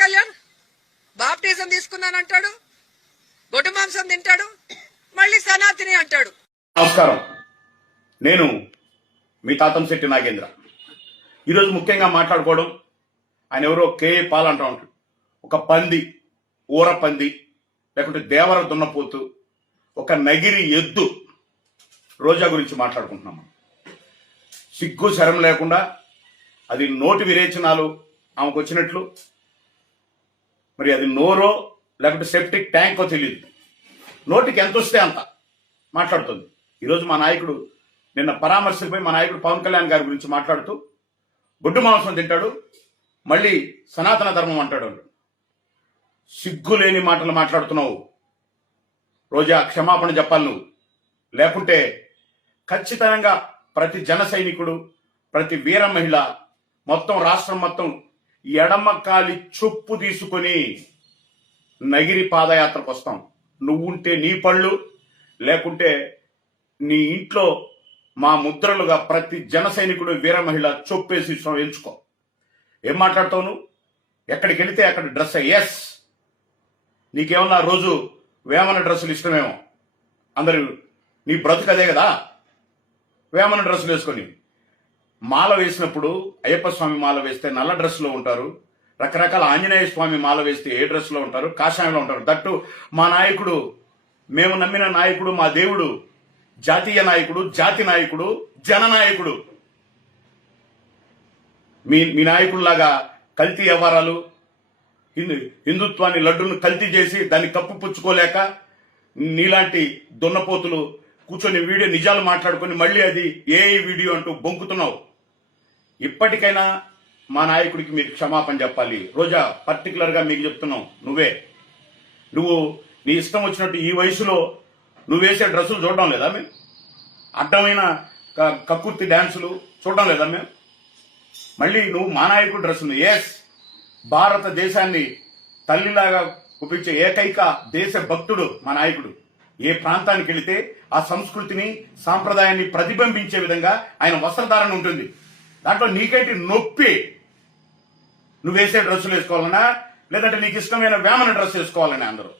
Kalyan baptism తీసుకున్నానంటాడు, గొడ్డు మాంసం తింటాడు, మళ్ళీ సనాతిని అంటాడు. నమస్కారం, నేను మీ తాతంశెట్టి నాగేంద్ర. ఈరోజు ముఖ్యంగా మాట్లాడుకోవడం, ఆయన ఎవరో కేఏ పాల్ అంటూ ఉంటాడు. ఒక పంది, ఊర పంది, లేకుంటే దేవర దున్నపోతు, ఒక నగిరి ఎద్దు రోజా గురించి మాట్లాడుకుంటున్నాము. సిగ్గు శరం లేకుండా అది నోటి విరేచనాలు ఆమెకు వచ్చినట్లు, మరి అది నోరో లేకుంటే సెప్టిక్ ట్యాంకో తెలియదు, నోటికి ఎంత వస్తే అంత మాట్లాడుతుంది. ఈరోజు మా నాయకుడు నిన్న పరామర్శపై మా నాయకుడు పవన్ కళ్యాణ్ గారి గురించి మాట్లాడుతూ గొడ్డు మాంసం తింటాడు, మళ్ళీ సనాతన ధర్మం అంటాడు. సిగ్గు లేని మాటలు మాట్లాడుతున్నావు రోజా, క్షమాపణ చెప్పాలి నువ్వు. లేకుంటే ఖచ్చితంగా ప్రతి జన సైనికుడు, ప్రతి వీర మహిళ, మొత్తం రాష్ట్రం మొత్తం ఎడమకాలి చొప్పు తీసుకొని నగిరి పాదయాత్రకు వస్తాం. నువ్వుంటే నీ పళ్ళు, లేకుంటే నీ ఇంట్లో మా ముద్రలుగా ప్రతి జన సైనికుడు, వీర మహిళ చొప్పేసి ఎంచుకో. ఏం మాట్లాడతావు నువ్వు? ఎక్కడికి వెళితే అక్కడ డ్రెస్. ఎస్, నీకేమన్నా రోజు వేమన డ్రెస్సులు ఇష్టమేమో, అందరూ నీ బ్రతుకు అదే కదా, వేమన డ్రెస్సులు వేసుకొని. మాల వేసినప్పుడు అయ్యప్ప స్వామి మాల వేస్తే నల్ల డ్రెస్సులో ఉంటారు, రకరకాల ఆంజనేయ స్వామి మాల వేస్తే ఏ డ్రెస్సులో ఉంటారు, కాషాయంలో ఉంటారు. దట్టు మా నాయకుడు, మేము నమ్మిన నాయకుడు, మా దేవుడు జాతీయ నాయకుడు, జాతి నాయకుడు, జననాయకుడు. మీ నాయకుడిలాగా కల్తీ వ్యవహారాలు, హిందుత్వాన్ని లడ్డును కల్తీ చేసి దాన్ని కప్పుపుచ్చుకోలేక నీలాంటి దున్నపోతులు కూర్చొని వీడియో నిజాలు మాట్లాడుకొని మళ్ళీ అది ఏ వీడియో అంటూ బొంకుతున్నావు. ఇప్పటికైనా మా నాయకుడికి మీరు క్షమాపణ చెప్పాలి. రోజా, పర్టికులర్ గా మీకు చెప్తున్నావు, నువ్వు నీ ఇష్టం వచ్చినట్టు ఈ వయసులో నువ్వు వేసే డ్రెస్సులు చూడడం లేదా మేము? అడ్డమైన కక్కుర్తి డ్యాన్సులు చూడడం లేదా మేము? మళ్ళీ నువ్వు మా నాయకుడు డ్రెస్సులు. ఎస్, భారతదేశాన్ని తల్లిలాగా చూపించే ఏకైక దేశ భక్తుడు మా నాయకుడు. ఏ ప్రాంతానికి వెళితే ఆ సంస్కృతిని, సాంప్రదాయాన్ని ప్రతిబింబించే విధంగా ఆయన వస్త్రధారణ ఉంటుంది. దాంట్లో నీకైతే నొప్పి, నువ్వు వేసే డ్రెస్సులు వేసుకోవాలన్నా, లేదంటే నీకు ఇష్టమైన వేమన డ్రెస్ వేసుకోవాలని అందరూ